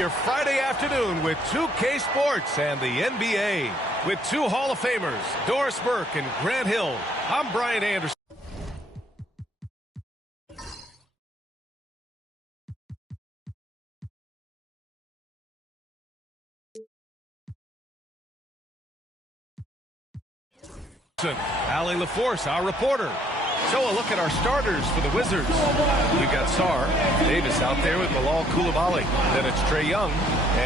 your Friday afternoon with 2K Sports and the NBA. With two Hall of Famers, Doris Burke and Grant Hill, I'm Brian Anderson. Allie LaForce, our reporter. So a look at our starters for the Wizards. We've got Sarr, Davis out there with Bilal Coulibaly. Then it's Trae Young,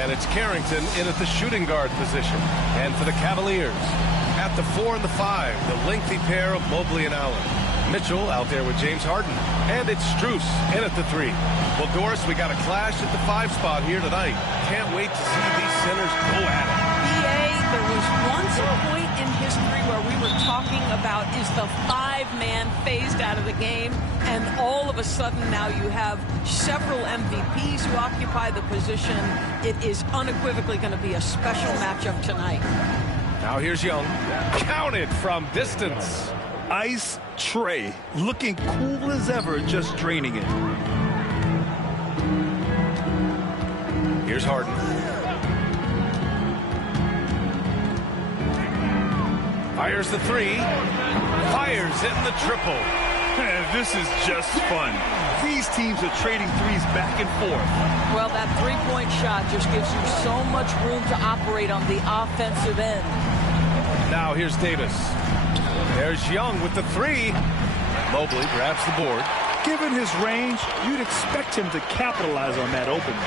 and it's Carrington in at the shooting guard position. And for the Cavaliers, at the 4 and the 5, the lengthy pair of Mobley and Allen. Mitchell out there with James Harden. And it's Strus in at the 3. Well, Doris, we got a clash at the 5 spot here tonight. Can't wait to see these centers go at it. There was once a point in history where we were talking about, is the 5-man phased out of the game? And all of a sudden now you have several MVPs who occupy the position. It is unequivocally going to be a special matchup tonight. Now here's Young. Counted from distance. Ice Trae, looking cool as ever, just draining it. Here's Harden. Fires the 3. Fires in the triple. This is just fun. These teams are trading threes back and forth. Well, that three-point shot just gives you so much room to operate on the offensive end. Now here's Davis. There's Young with the 3. Mobley grabs the board. Given his range, you'd expect him to capitalize on that opening.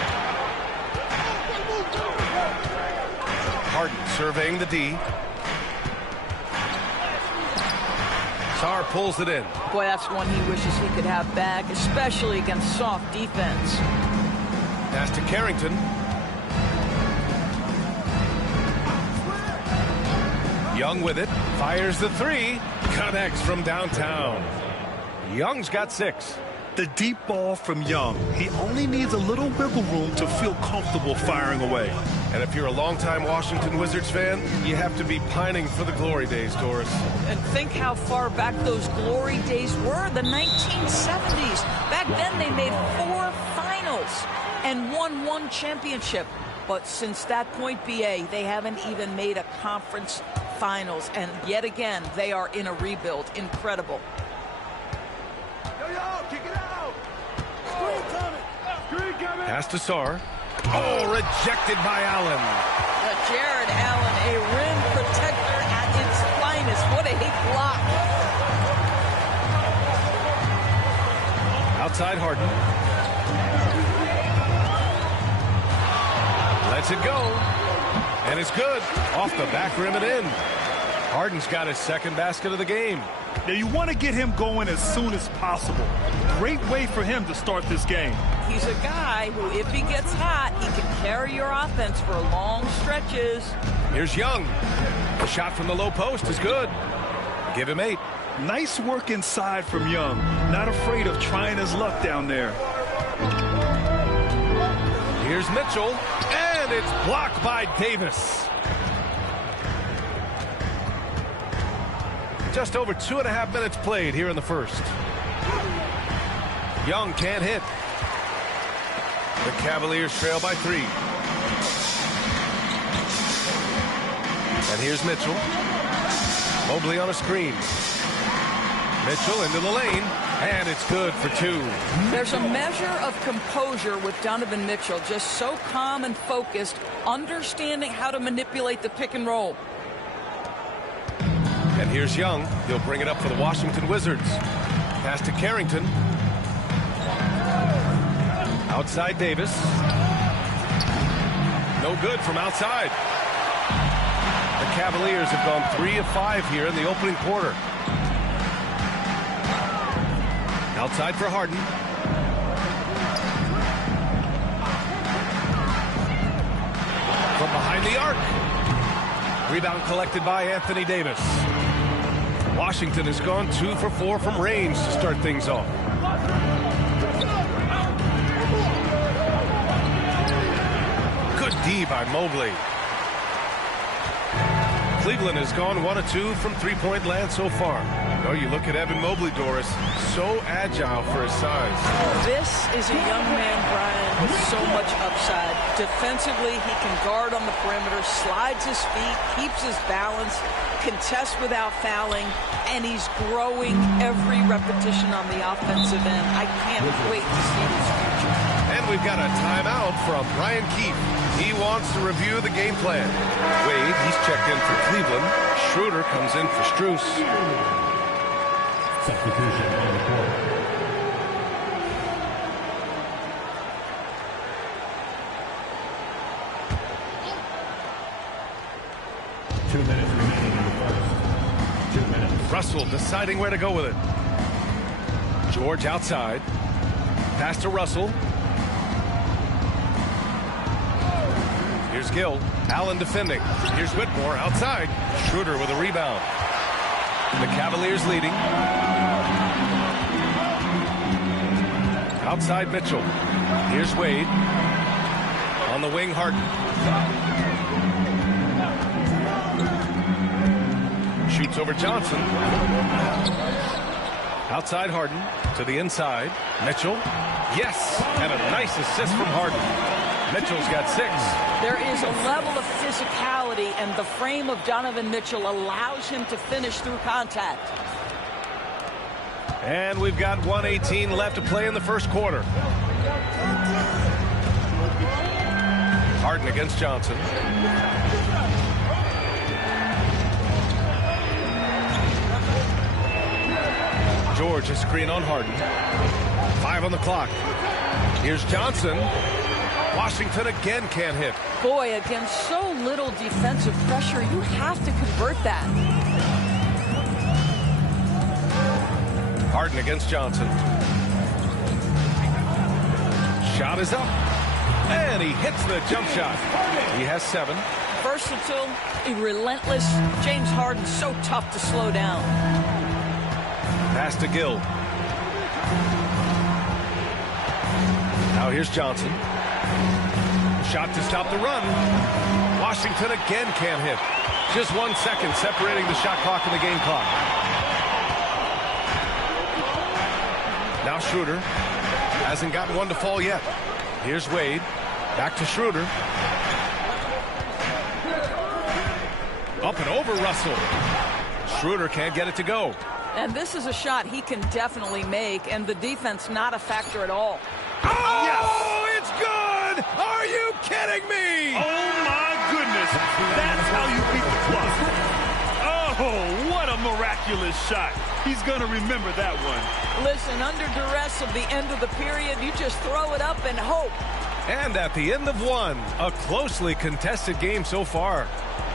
Harden surveying the D. Sarr pulls it in. Boy, that's one he wishes he could have back, especially against soft defense. Pass to Carrington. Young with it. Fires the 3. Connects from downtown. Young's got 6. The deep ball from Young. He only needs a little wiggle room to feel comfortable firing away. And if you're a longtime Washington Wizards fan, you have to be pining for the glory days, Doris. And think how far back those glory days were, the 1970s. Back then they made 4 finals and won 1 championship. But since that point, BA, they haven't even made a conference finals. And yet again, they are in a rebuild. Incredible. Pass to Sarr. Oh, rejected by Allen. Jared Allen, a rim protector at its finest. What a block. Outside Harden. Lets it go. And it's good. Off the back rim and in. Harden's got his second basket of the game. Now you want to get him going as soon as possible. Great way for him to start this game. He's a guy who, if he gets hot, he can carry your offense for long stretches. Here's Young. The shot from the low post is good. Give him 8. Nice work inside from Young. Not afraid of trying his luck down there. Here's Mitchell. And it's blocked by Davis. Just over 2.5 minutes played here in the first. Young can't hit. The Cavaliers trail by 3. And here's Mitchell. Mobley on a screen. Mitchell into the lane. And it's good for 2. There's a measure of composure with Donovan Mitchell. Just so calm and focused, understanding how to manipulate the pick and roll. And here's Young. He'll bring it up for the Washington Wizards. Pass to Carrington. Outside Davis. No good from outside. The Cavaliers have gone 3 of 5 here in the opening quarter. Outside for Harden. From behind the arc. Rebound collected by Anthony Davis. Washington has gone 2 for 4 from range to start things off. Good D by Mobley. Cleveland has gone 1 of 2 from three-point land so far. Oh, you look at Evan Mobley, Doris, so agile for his size. This is a young man, Brian, with so much upside. Defensively, he can guard on the perimeter, slides his feet, keeps his balance, contests without fouling, and he's growing every repetition on the offensive end. I can't wait to see his future. And we've got a timeout from Brian Keefe. He wants to review the game plan. Wade, he's checked in for Cleveland. Schroeder comes in for Strus. Substitution on the court. Two minutes remaining in the first. 2 minutes. Russell deciding where to go with it. George outside. Pass to Russell. Here's Gill. Allen defending. Here's Whitmore outside. Schroeder with a rebound. The Cavaliers leading. Outside Mitchell. Here's Wade. On the wing, Harden. Shoots over Johnson. Outside Harden. To the inside. Mitchell. Yes! And a nice assist from Harden. Mitchell's got 6. There is a level of physicality, and the frame of Donovan Mitchell allows him to finish through contact. And we've got 1:18 left to play in the first quarter. Harden against Johnson. George, a screen on Harden. 5 on the clock. Here's Johnson. Washington again can't hit. Boy, against so little defensive pressure, you have to convert that. Harden against Johnson. Shot is up. And he hits the jump shot. He has 7. Versatile, relentless. James Harden so tough to slow down. Pass to Gill. Now here's Johnson. Shot to stop the run. Washington again can't hit. Just 1 second separating the shot clock and the game clock. Now Schroeder hasn't gotten one to fall yet. Here's Wade. Back to Schroeder. Up and over Russell. Schroeder can't get it to go. And this is a shot he can definitely make, and the defense not a factor at all. Oh, yes! It's good! Are you kidding me? Oh, my goodness. That's how you beat the clock. Oh, what a miraculous shot. He's going to remember that one. Listen, under duress of the end of the period, you just throw it up and hope. And at the end of 1, a closely contested game so far.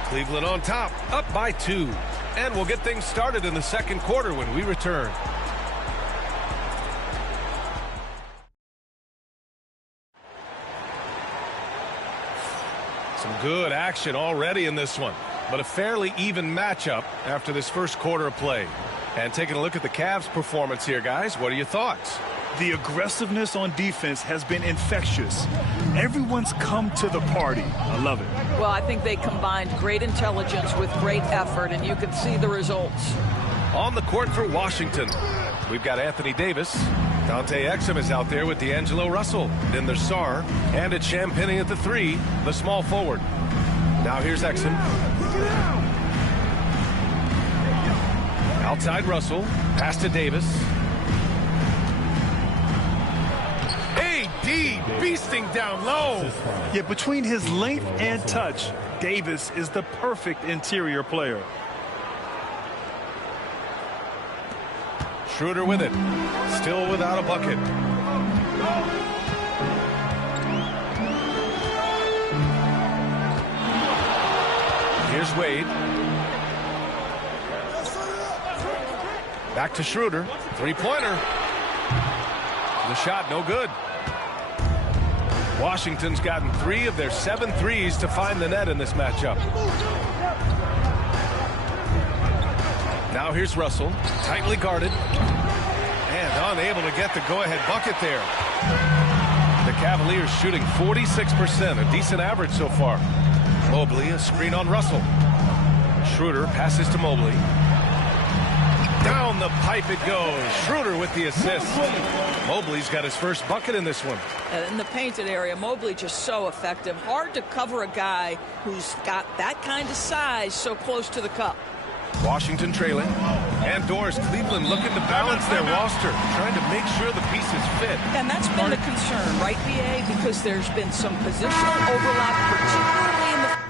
Cleveland on top, up by 2. And we'll get things started in the second quarter when we return. Some good action already in this one, but a fairly even matchup after this first quarter of play. And taking a look at the Cavs' performance here, guys, what are your thoughts? The aggressiveness on defense has been infectious. Everyone's come to the party. I love it. Well, I think they combined great intelligence with great effort, and you can see the results. On the court for Washington, we've got Anthony Davis. Dante Exum is out there with D'Angelo Russell. Then there's Sarr, and it's Champagnie at the 3, the small forward. Now here's Exum. Outside Russell, pass to Davis. AD beasting down low. Yeah, between his length and touch, Davis is the perfect interior player. Schroeder with it. Still without a bucket. Here's Wade. Back to Schroeder. Three-pointer. The shot no good. Washington's gotten 3 of their 7 threes to find the net in this matchup. Now here's Russell, tightly guarded, and unable to get the go-ahead bucket there. The Cavaliers shooting 46%, a decent average so far. Mobley, a screen on Russell. Schroeder passes to Mobley. Down the pipe it goes. Schroeder with the assist. Mobley's got his first bucket in this one. In the painted area, Mobley just so effective. Hard to cover a guy who's got that kind of size so close to the cup. Washington trailing. And Doris, Cleveland looking to balance their roster, trying to make sure the pieces fit. And that's been the concern, right, BA? Because there's been some positional overlap, particularly in the...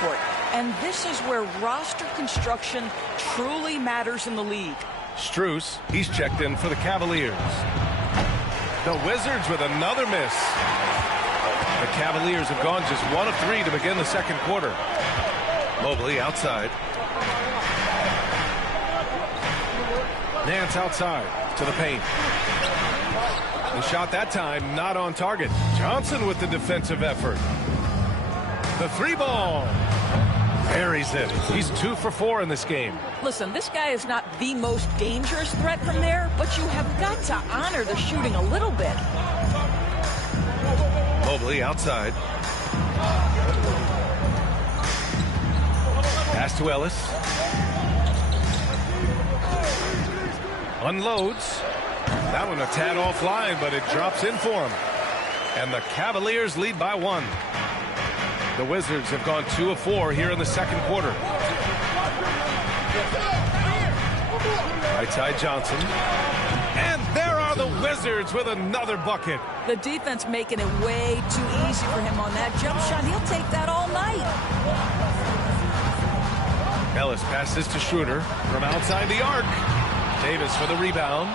court. And this is where roster construction truly matters in the league. Strus, he's checked in for the Cavaliers. The Wizards with another miss. The Cavaliers have gone just 1 of 3 to begin the second quarter. Mobley outside. Nance outside to the paint. The shot that time not on target. Johnson with the defensive effort. The three ball. Buries it. He's 2 for 4 in this game. Listen, this guy is not the most dangerous threat from there, but you have got to honor the shooting a little bit. Mobley outside. Pass to Ellis. Unloads. That one a tad offline, but it drops in for him. And the Cavaliers lead by 1. The Wizards have gone 2 of 4 here in the second quarter. Right side Johnson. And there are the Wizards with another bucket. The defense making it way too easy for him on that jump shot. He'll take that all night. Ellis passes to Schroeder from outside the arc. Davis for the rebound.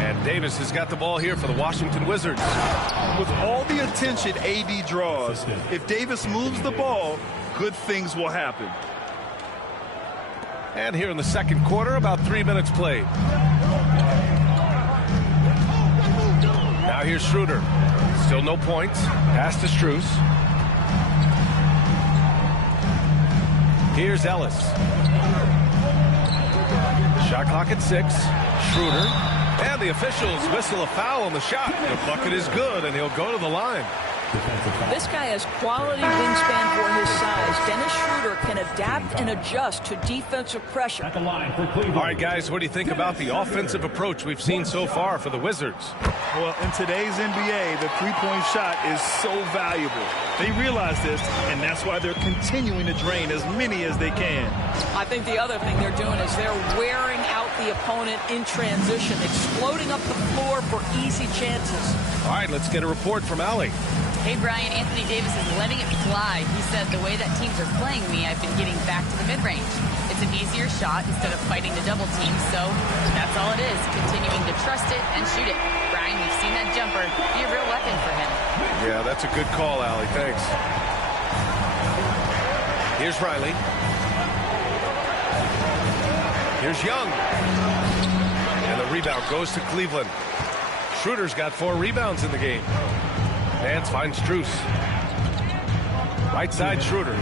And Davis has got the ball here for the Washington Wizards. With all the attention AD draws, if Davis moves the ball, good things will happen. And here in the second quarter, about 3 minutes played. Now here's Schroeder. Still no points. Pass to Strus. Here's Ellis. Shot clock at 6. Schroeder. And the officials whistle a foul on the shot. The bucket is good, and he'll go to the line. This guy has quality wingspan for his size. Dennis Schroeder can adapt and adjust to defensive pressure. At the line for Cleveland. All right, guys, what do you think about the offensive approach we've seen so far for the Wizards? Well, in today's NBA, the three-point shot is so valuable. They realize this, and that's why they're continuing to drain as many as they can. I think the other thing they're doing is they're wearing out the opponent in transition, exploding up the floor for easy chances. All right, let's get a report from Allie. Hey, Brian, Anthony Davis is letting it fly. He said, the way that teams are playing me, I've been getting back to the mid-range. It's an easier shot instead of fighting the double team, so that's all it is, continuing to trust it and shoot it. Brian, we've seen that jumper be a real weapon for him. Yeah, that's a good call, Allie. Thanks. Here's Riley. Here's Young. And the rebound goes to Cleveland. Schroeder's got 4 rebounds in the game. Nance finds Strus. Right side Schroeder.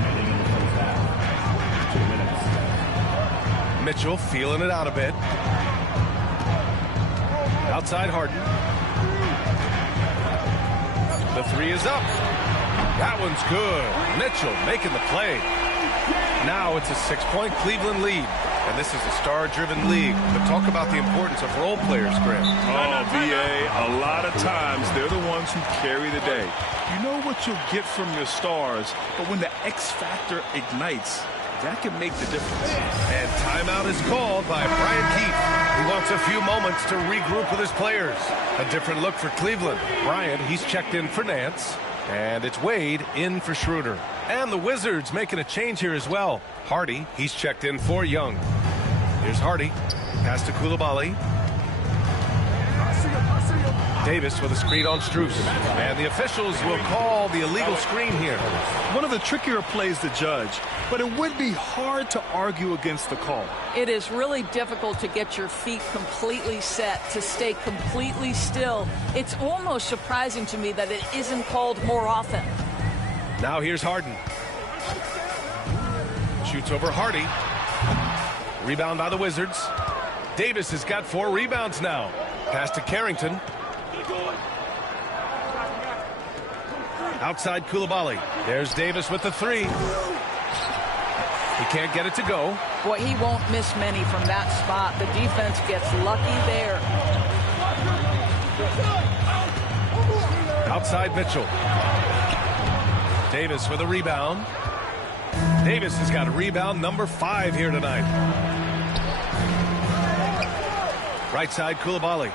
Mitchell feeling it out a bit. Outside Harden. The 3 is up. That one's good. Mitchell making the play. Now it's a 6-point Cleveland lead. And this is a star-driven league. But talk about the importance of role players, Grant. Oh, BA, a lot of times they're the ones who carry the day. You know what you'll get from your stars, but when the X factor ignites, that can make the difference. And timeout is called by Brian Keefe. He wants a few moments to regroup with his players. A different look for Cleveland. Brian, he's checked in for Nance. And it's Wade in for Schroeder. And the Wizards making a change here as well. Hardy, he's checked in for Young. Here's Hardy. Pass to Coulibaly. Davis with a screen on Strus. And the officials will call the illegal screen here. One of the trickier plays to judge, but it would be hard to argue against the call. It is really difficult to get your feet completely set, to stay completely still. It's almost surprising to me that it isn't called more often. Now here's Harden. Shoots over Hardy. Rebound by the Wizards. Davis has got 4 rebounds now. Pass to Carrington. Outside Coulibaly. There's Davis with the 3. He can't get it to go. Boy, he won't miss many from that spot. The defense gets lucky there. Outside Mitchell. Davis with a rebound. Davis has got a rebound number 5 here tonight. Right side Coulibaly.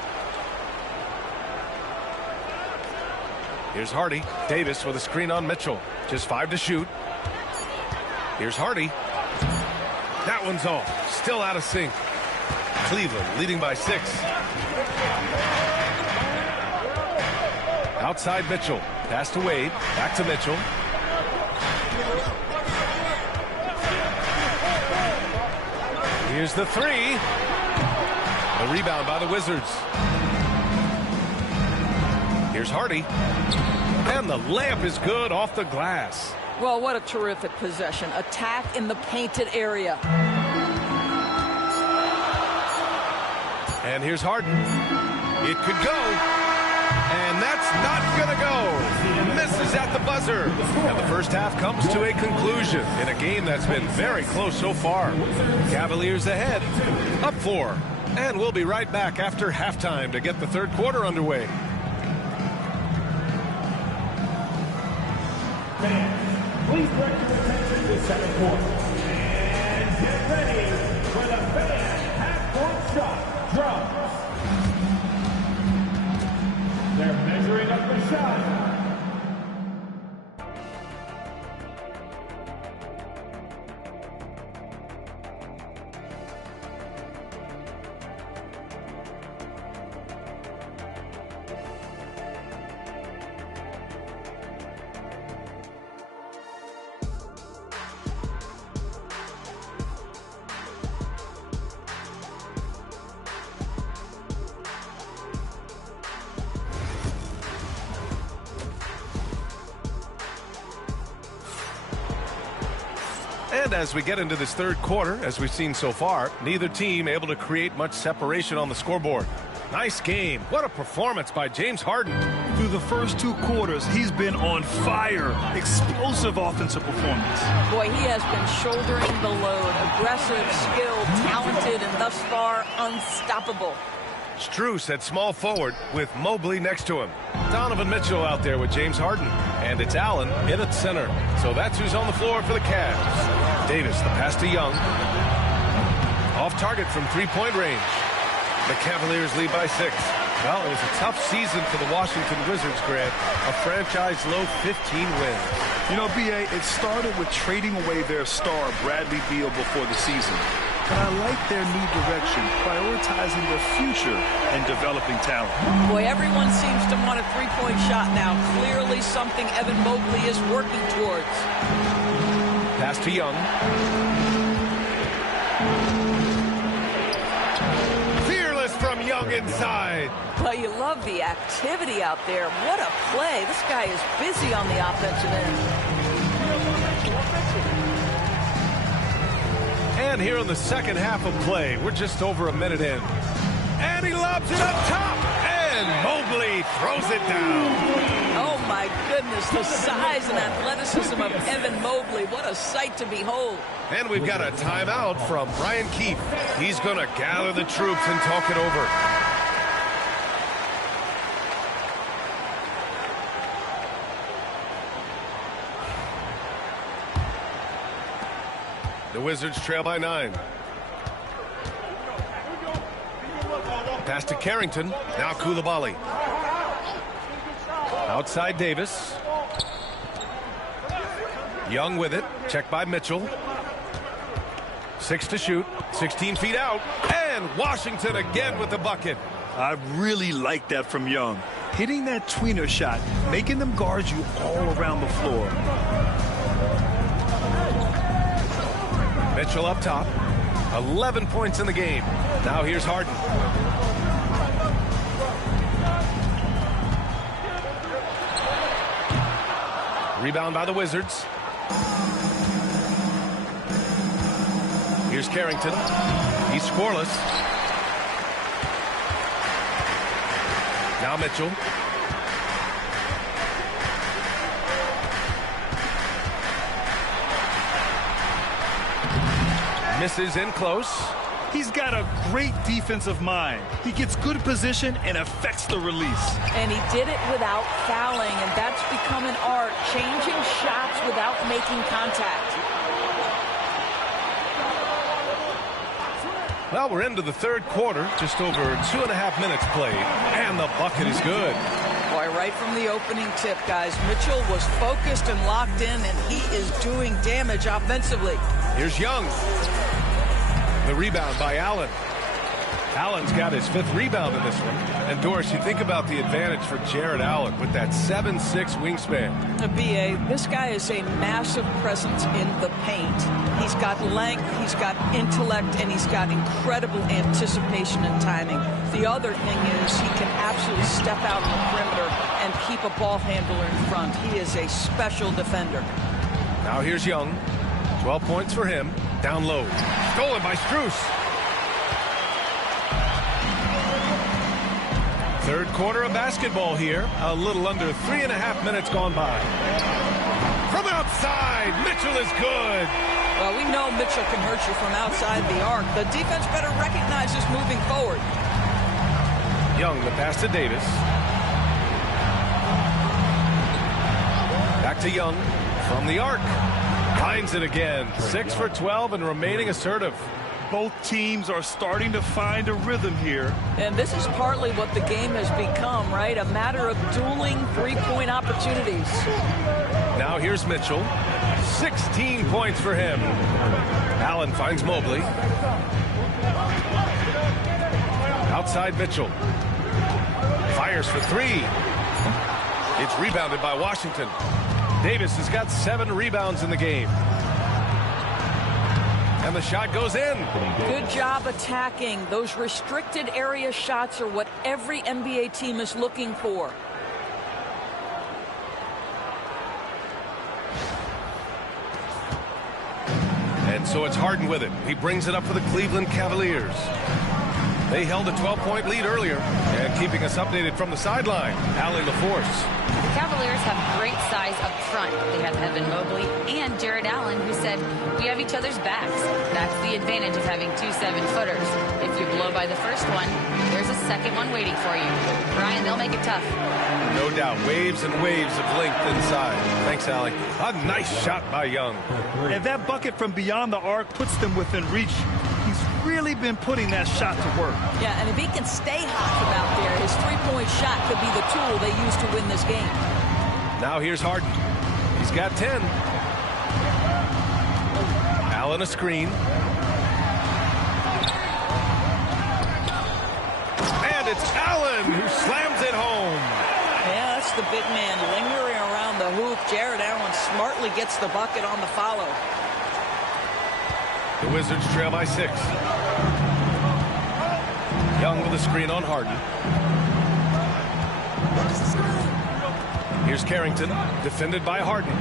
Here's Hardy. Davis with a screen on Mitchell. Just 5 to shoot. Here's Hardy. That one's off. Still out of sync. Cleveland leading by 6. Outside Mitchell. Pass to Wade. Back to Mitchell. Here's the 3. A rebound by the Wizards. Here's Hardy. And the layup is good off the glass. Well, what a terrific possession. Attack in the painted area. And here's Harden. It could go. And that's not going to go. Misses at the buzzer. And the first half comes to a conclusion in a game that's been very close so far. Cavaliers ahead. Up 4. And we'll be right back after halftime to get the third quarter underway. Please direct your attention to second quarter. And get ready for the fan half-court shot drums. They're measuring up the shot. And as we get into this third quarter, as we've seen so far, neither team able to create much separation on the scoreboard. Nice game. What a performance by James Harden. Through the first 2 quarters, he's been on fire. Explosive offensive performance. Boy, he has been shouldering the load. Aggressive, skilled, talented, and thus far unstoppable. Strus at small forward with Mobley next to him. Donovan Mitchell out there with James Harden. And it's Allen in at center. So that's who's on the floor for the Cavs. Davis, the pass to Young. Off target from 3-point range. The Cavaliers lead by 6. Well, it was a tough season for the Washington Wizards, Grant. A franchise low 15 wins. You know, B.A., it started with trading away their star, Bradley Beal, before the season. But I like their new direction, prioritizing the future and developing talent. Boy, everyone seems to want a 3-point shot now. Clearly something Evan Mobley is working towards. Pass to Young. Fearless from Young inside. Well, you love the activity out there. What a play. This guy is busy on the offensive end. And here in the second half of play, we're just over a minute in. And he lobs it up top. And Mobley throws it down. Oh, my goodness. The size and athleticism of Evan Mobley. What a sight to behold. And we've got a timeout from Brian Keefe. He's going to gather the troops and talk it over. The Wizards trail by 9. Pass to Carrington. Now Coulibaly. Outside Davis. Young with it. Checked by Mitchell. 6 to shoot. 16 feet out. And Washington again with the bucket. I really like that from Young. Hitting that tweener shot, making them guard you all around the floor. Mitchell up top. 11 points in the game. Now here's Harden. Rebound by the Wizards. Here's Carrington. He's scoreless. Now Mitchell. Misses in close. He's got a great defensive mind. He gets good position and affects the release. And he did it without fouling, and that's become an art, changing shots without making contact. Well, we're into the third quarter, just over 2.5 minutes played, and the bucket is good. Boy, right from the opening tip, guys, Mitchell was focused and locked in, and he is doing damage offensively. Here's Young. The rebound by Allen. Allen's got his 5th rebound in this one. And Doris, you think about the advantage for Jared Allen with that 7'6" wingspan. B.A., this guy is a massive presence in the paint. He's got length, he's got intellect, and he's got incredible anticipation and timing. The other thing is he can absolutely step out on the perimeter and keep a ball handler in front. He is a special defender. Now here's Young. 12 points for him. Down low. Stolen by Strus. Third quarter of basketball here. A little under 3.5 minutes gone by. From outside, Mitchell is good. Well, we know Mitchell can hurt you from outside the arc. The defense better recognize this moving forward. Young, the pass to Davis. Back to Young from the arc. Finds it again. 6 for 12 and remaining assertive. Both teams are starting to find a rhythm here. And this is partly what the game has become, right? A matter of dueling three-point opportunities. Now here's Mitchell. 16 points for him. Allen finds Mobley. Outside Mitchell. Fires for 3. It's rebounded by Washington. Davis has got 7 rebounds in the game. And the shot goes in. Good job attacking. Those restricted area shots are what every NBA team is looking for. And so it's Harden with it. He brings it up for the Cleveland Cavaliers. They held a 12-point lead earlier. And keeping us updated from the sideline, Allie LaForce. The Cavaliers have great size up front. They have Evan Mobley and Jared Allen, who said, we have each other's backs. That's the advantage of having 2 7-footers. If you blow by the first one, there's a second one waiting for you. Brian, they'll make it tough. No doubt. Waves and waves of length inside. Thanks, Allie. A nice shot by Young. And that bucket from beyond the arc puts them within reach. He's really been putting that shot to work. Yeah, and if he can stay hot from out there, his three-point shot could be the tool they use to win this game. Now here's Harden. He's got 10. Allen a screen. And it's Allen who slams it home. Yeah, that's the big man lingering around the hoop. Jared Allen smartly gets the bucket on the follow. The Wizards trail by 6. Young with a screen on Harden. Here's Carrington, defended by Harden.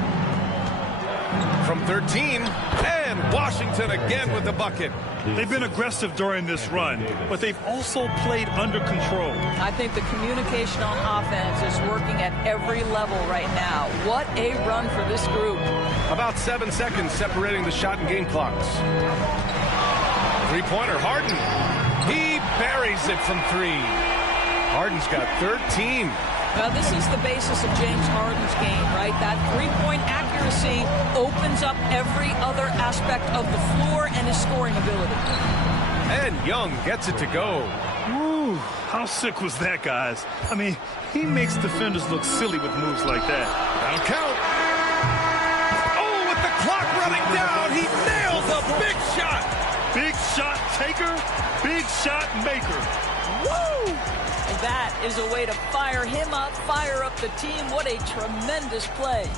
From 13, and Washington again with the bucket. They've been aggressive during this run, but they've also played under control. I think the communication on offense is working at every level right now. What a run for this group. About 7 seconds separating the shot and game clocks. Three-pointer, Harden. He buries it from 3. Harden's got 13. Well, this is the basis of James Harden's game, right? That three-point accuracy opens up every other aspect of the floor and his scoring ability. And Young gets it to go. Ooh, how sick was that, guys? I mean, he makes defenders look silly with moves like that. That'll count. Oh, with the clock running down, he nails a big shot. Big shot taker, big shot maker. Woo! That is a way to fire him up, fire up the team. What a tremendous play.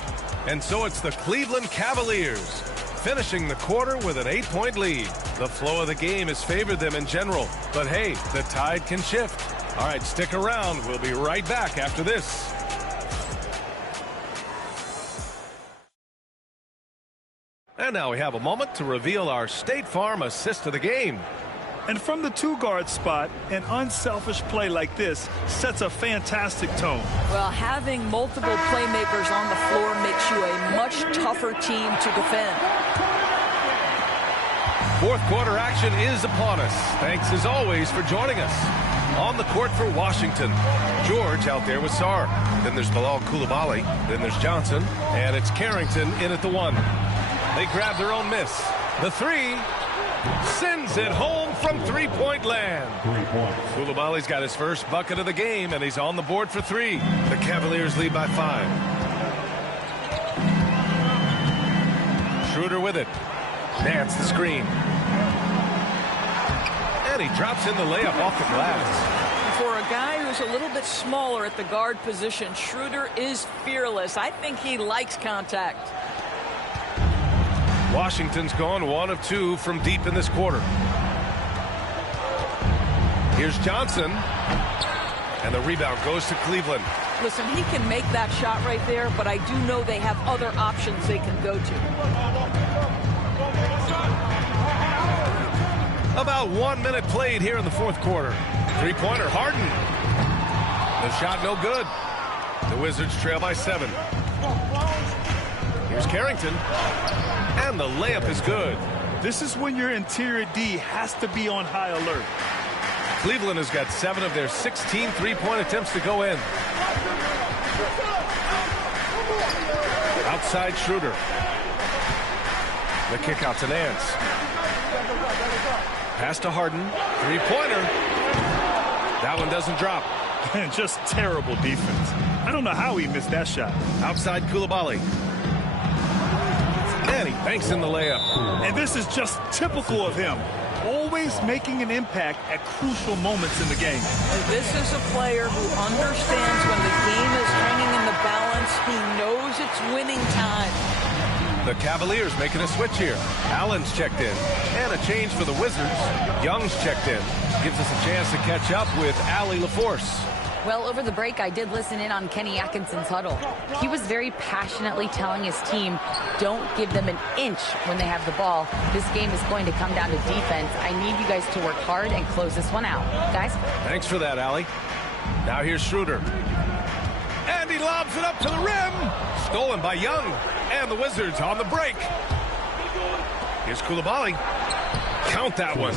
And so it's the Cleveland Cavaliers finishing the quarter with an 8-point lead. The flow of the game has favored them in general. But hey, the tide can shift. All right, stick around. We'll be right back after this. And now we have a moment to reveal our State Farm assist of the game. And from the two-guard spot, an unselfish play like this sets a fantastic tone. Well, having multiple playmakers on the floor makes you a much tougher team to defend. Fourth quarter action is upon us. Thanks as always for joining us. On the court for Washington, George out there with Sarr. Then there's Bilal Coulibaly. Then there's Johnson. And it's Carrington in at the 1. They grab their own miss. The 3 sends it home from three-point land. Coulibaly's got his first bucket of the game, and he's on the board for 3. The Cavaliers lead by 5. Schroeder with it. Nance the screen. And he drops in the layup off the glass. For a guy who's a little bit smaller at the guard position, Schroeder is fearless. I think he likes contact. Washington's gone 1 of 2 from deep in this quarter. Here's Johnson. And the rebound goes to Cleveland. Listen, he can make that shot right there, but I do know they have other options they can go to. About 1 minute played here in the fourth quarter. Three-pointer, Harden. The shot no good. The Wizards trail by 7. Here's Carrington. And the layup is good. This is when your interior D has to be on high alert. Cleveland has got 7 of their 16 three-point attempts to go in. Outside Schroeder. The kick out to Nance. Pass to Harden. Three-pointer. That one doesn't drop. And just terrible defense. I don't know how he missed that shot. Outside Coulibaly. And he banks in the layup. And this is just typical of him. Always making an impact at crucial moments in the game. This is a player who understands when the game is hanging in the balance. He knows it's winning time. The Cavaliers making a switch here. Allen's checked in. And a change for the Wizards. Young's checked in. Gives us a chance to catch up with Allie LaForce. Well, over the break, I did listen in on Kenny Atkinson's huddle. He was very passionately telling his team, don't give them an inch when they have the ball. This game is going to come down to defense. I need you guys to work hard and close this one out. Guys? Thanks for that, Allie. Now here's Schroeder. And he lobs it up to the rim. Stolen by Young. And the Wizards on the break. Here's Coulibaly. Count that one.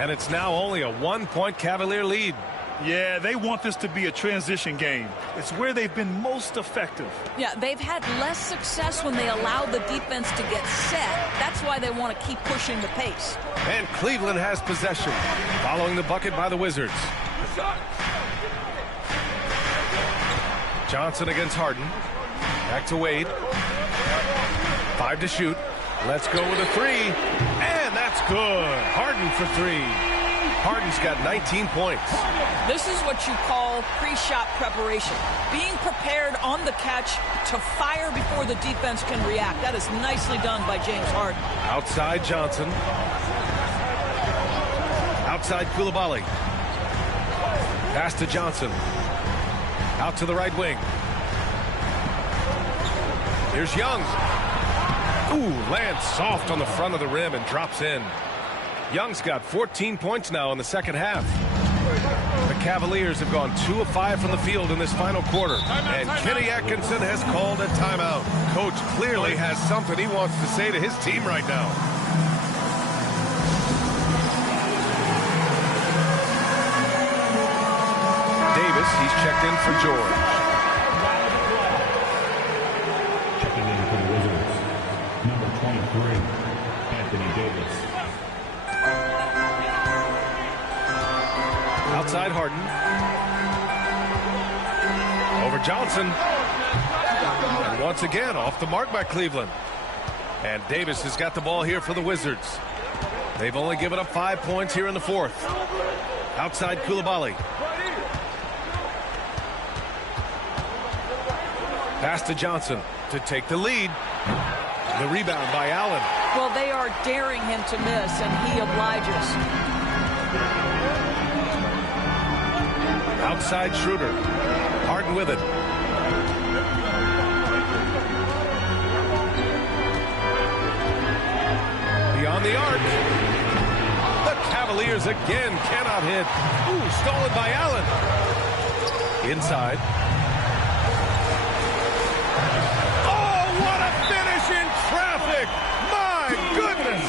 And it's now only a 1-point Cavalier lead. Yeah, they want this to be a transition game. It's where they've been most effective. Yeah, they've had less success when they allow the defense to get set. That's why they want to keep pushing the pace. And Cleveland has possession, following the bucket by the Wizards. Johnson against Harden. Back to Wade. 5 to shoot. Let's go with a 3. And that's good. Harden for 3. Harden's got 19 points. This is what you call pre-shot preparation. Being prepared on the catch to fire before the defense can react. That is nicely done by James Harden. Outside Johnson. Outside Coulibaly. Pass to Johnson. Out to the right wing. Here's Young. Ooh, lands soft on the front of the rim and drops in. Young's got 14 points now in the second half. The Cavaliers have gone 2 of 5 from the field in this final quarter. And Kenny Atkinson has called a timeout. Coach clearly has something he wants to say to his team right now. Davis, he's checked in for George. Checking in for the Wizards, number 23, Anthony Davis. Outside Harden. Over Johnson. And once again, off the mark by Cleveland. And Davis has got the ball here for the Wizards. They've only given up 5 points here in the fourth. Outside Coulibaly. Pass to Johnson to take the lead. The rebound by Allen. Well, they are daring him to miss, and he obliges. Outside Schroeder. Harden with it. Beyond the arc. The Cavaliers again cannot hit. Ooh, stolen by Allen. Inside. Oh, what a finish in traffic! My goodness!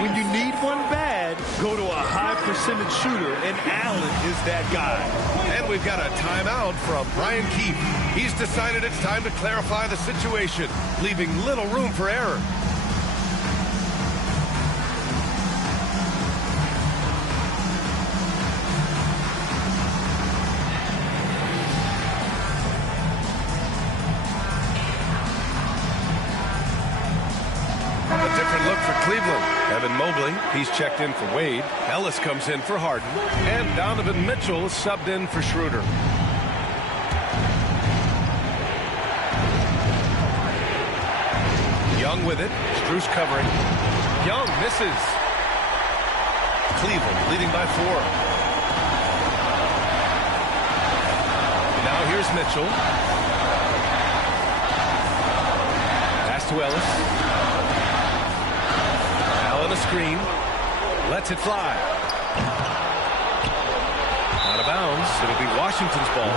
When you need one bad, go to a high percentage shooter, and Allen is that guy. And we've got a timeout from Brian Keefe. He's decided it's time to clarify the situation, leaving little room for error. A different look for Cleveland. Evan Mobley, he's checked in for Wade. Ellis comes in for Harden. And Donovan Mitchell is subbed in for Schroeder. Young with it. Strus covering. Young misses. Cleveland leading by 4. Now here's Mitchell. Pass to Ellis. Allen a screen. Lets it fly. Out of bounds. It'll be Washington's ball.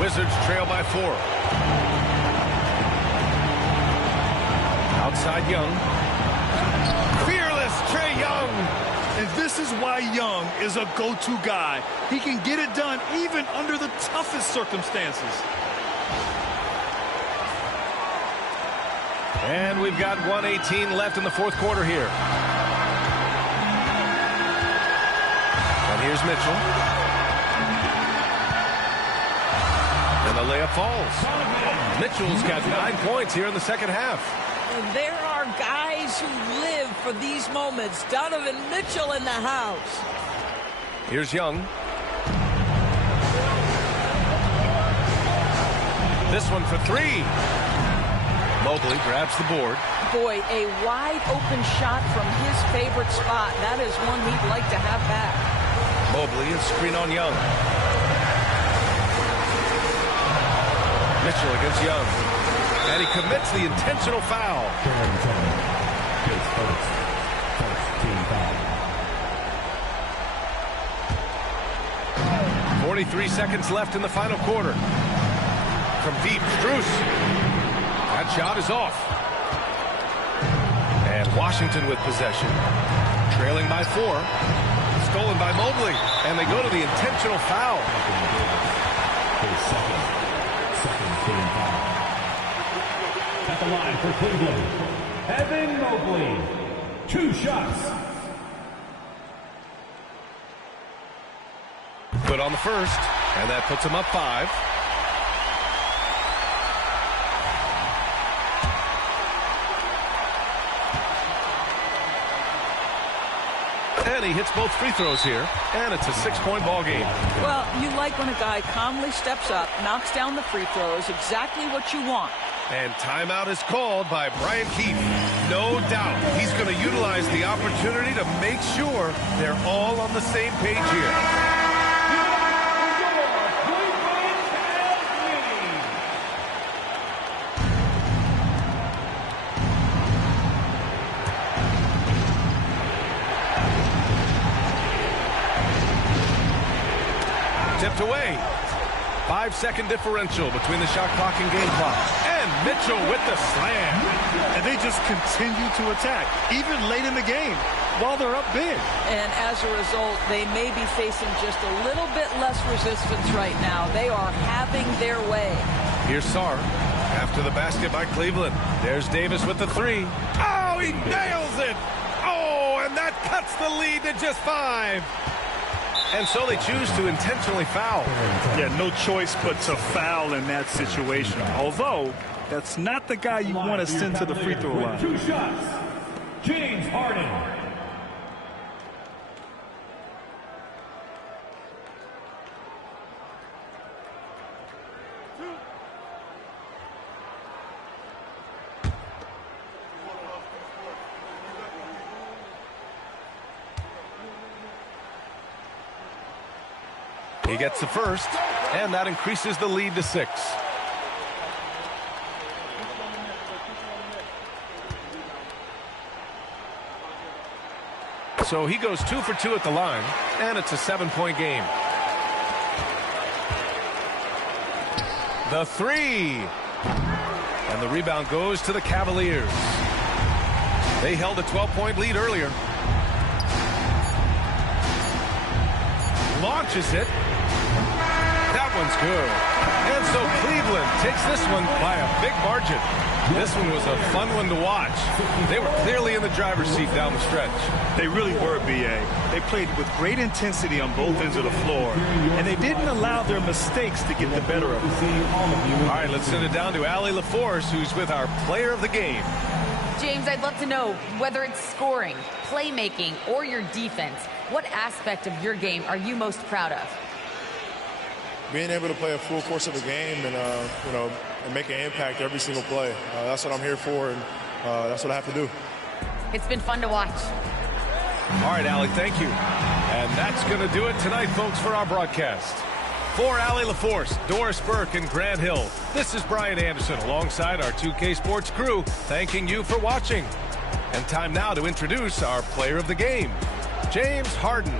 Wizards trail by 4. Outside Young. Fearless Trae Young. And this is why Young is a go-to guy. He can get it done even under the toughest circumstances. And we've got 1:18 left in the fourth quarter here. And here's Mitchell. And the layup falls. Mitchell's got 9 points here in the second half. And there are guys who live for these moments. Donovan Mitchell in the house. Here's Young. This one for 3. Mobley grabs the board. Boy, a wide open shot from his favorite spot. That is one he'd like to have back. Mobley is screen on Young. Mitchell against Young. And he commits the intentional foul. 43 seconds left in the final quarter. From deep, Strus. That shot is off. And Washington with possession. Trailing by 4. Stolen by Mobley. And they go to the intentional foul. Second team foul. At the line for Cleveland, Evan Mobley. 2 shots. Good on the first, and that puts him up 5. And he hits both free throws here, and it's a 6-point ball game. Well, you like when a guy calmly steps up, knocks down the free throws, exactly what you want. And timeout is called by Brian Keefe. No doubt he's going to utilize the opportunity to make sure they're all on the same page here. Tipped away. 5-second differential between the shot clock and game clock. And Mitchell with the slam. And they just continue to attack, even late in the game, while they're up big. And as a result, they may be facing just a little bit less resistance right now. They are having their way. Here's Sarr. After the basket by Cleveland. There's Davis with the 3. Oh, he nails it. Oh, and that cuts the lead to just 5. And so they choose to intentionally foul. Yeah, no choice but to foul in that situation. Although, that's not the guy you want to send to the free throw line. 2 shots, James Harden. He gets the first, and that increases the lead to 6. So he goes 2 for 2 at the line, and it's a 7-point game. The 3. And the rebound goes to the Cavaliers. They held a 12-point lead earlier. Launches it. That one's good. And so Cleveland takes this one by a big margin. This one was a fun one to watch. They were clearly in the driver's seat down the stretch. They really were, B.A. They played with great intensity on both ends of the floor, and they didn't allow their mistakes to get the better of them. All right, let's send it down to Allie LaForce, who's with our player of the game. James, I'd love to know, whether it's scoring, playmaking, or your defense, what aspect of your game are you most proud of? Being able to play a full course of a game and, and make an impact every single play. That's what I'm here for, and that's what I have to do. It's been fun to watch. All right, Allie, thank you. And that's going to do it tonight, folks, for our broadcast. For Allie LaForce, Doris Burke, and Grant Hill, this is Brian Anderson alongside our 2K Sports crew, thanking you for watching. And time now to introduce our player of the game, James Harden.